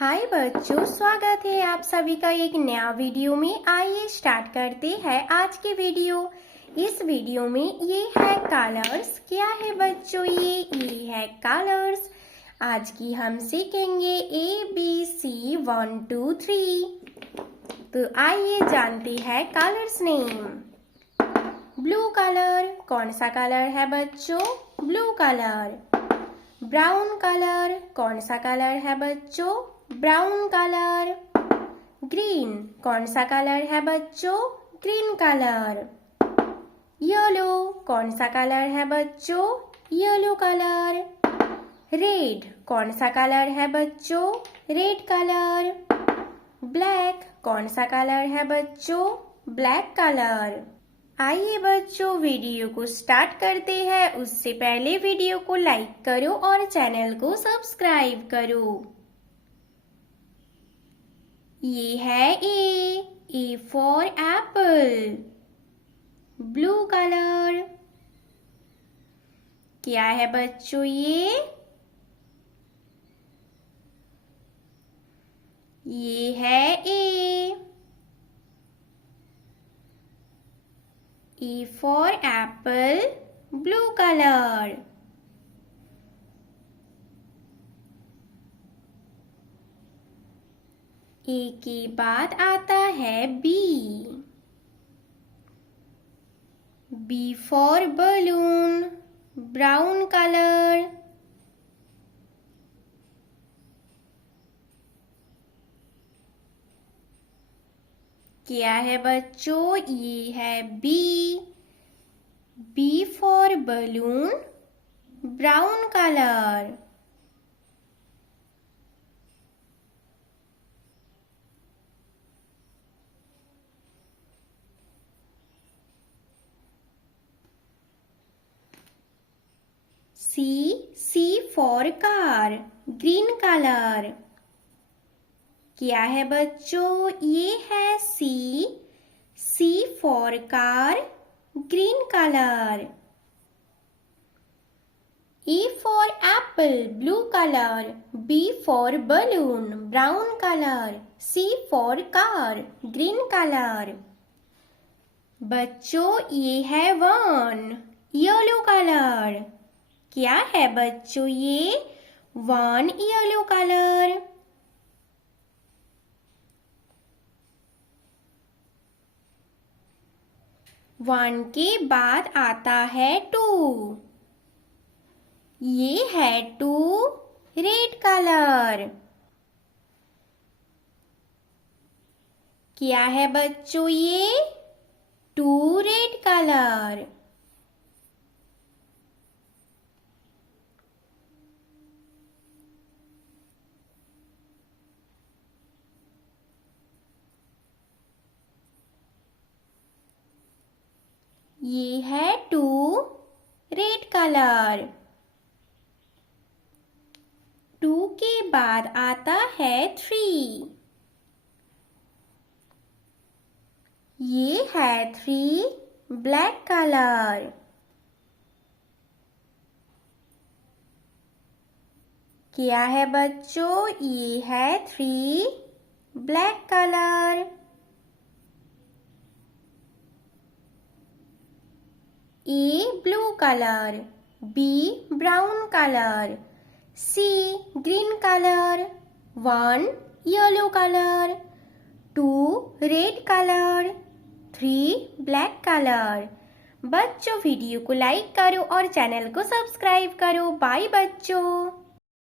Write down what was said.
हाय बच्चों, स्वागत है आप सभी का एक नया वीडियो में। आइए स्टार्ट करते हैं आज की वीडियो। इस वीडियो में ये है कलर्स। क्या है बच्चों? ये है कलर्स। आज की हम सीखेंगे ABC 1 2 3। तो आइए जानते हैं कलर्स नेम। ब्लू कलर, कौन सा कलर है बच्चों? Blue colour. ब्राउन कलर, कौन सा कलर है बच्चों? Brown colour. ग्रीन, कौन सा कलर है बच्चों? Green colour. येलो, कौन सा कलर है बच्चों? Yellow colour. रेड, कौन सा कलर है बच्चों? Red colour. ब्लैक, कौन सा कलर है बच्चों? Black colour. आइए बच्चों वीडियो को स्टार्ट करते हैं। उससे पहले वीडियो को लाइक करो और चैनल को सब्सक्राइब करो। ये है A for apple. Blue colour. क्या है बच्चों ये है A for apple, blue colour. A के बाद आता है B for balloon, brown colour. क्या है बच्चों? ये है B for balloon, brown colour. C for car, green colour. क्या है बच्चों? ये है C for car, green colour. A for apple, blue colour. B for balloon, brown colour. C for car, green colour. बच्चों ये है वन, येलो कलर। क्या है बच्चों? ये वन येलो कलर। वन के बाद आता है टू। ये है टू, रेड कलर। क्या है बच्चों? ये टू रेड कलर। ये है टू रेड कलर। टू के बाद आता है थ्री। ये है थ्री, ब्लैक कलर। क्या है बच्चों? ये है three, black colour. A blue colour, B brown colour, C green colour, one yellow colour, two red colour, three black colour. बच्चों वीडियो को लाइक करो और चैनल को सब्सक्राइब करो। बाय बच्चों।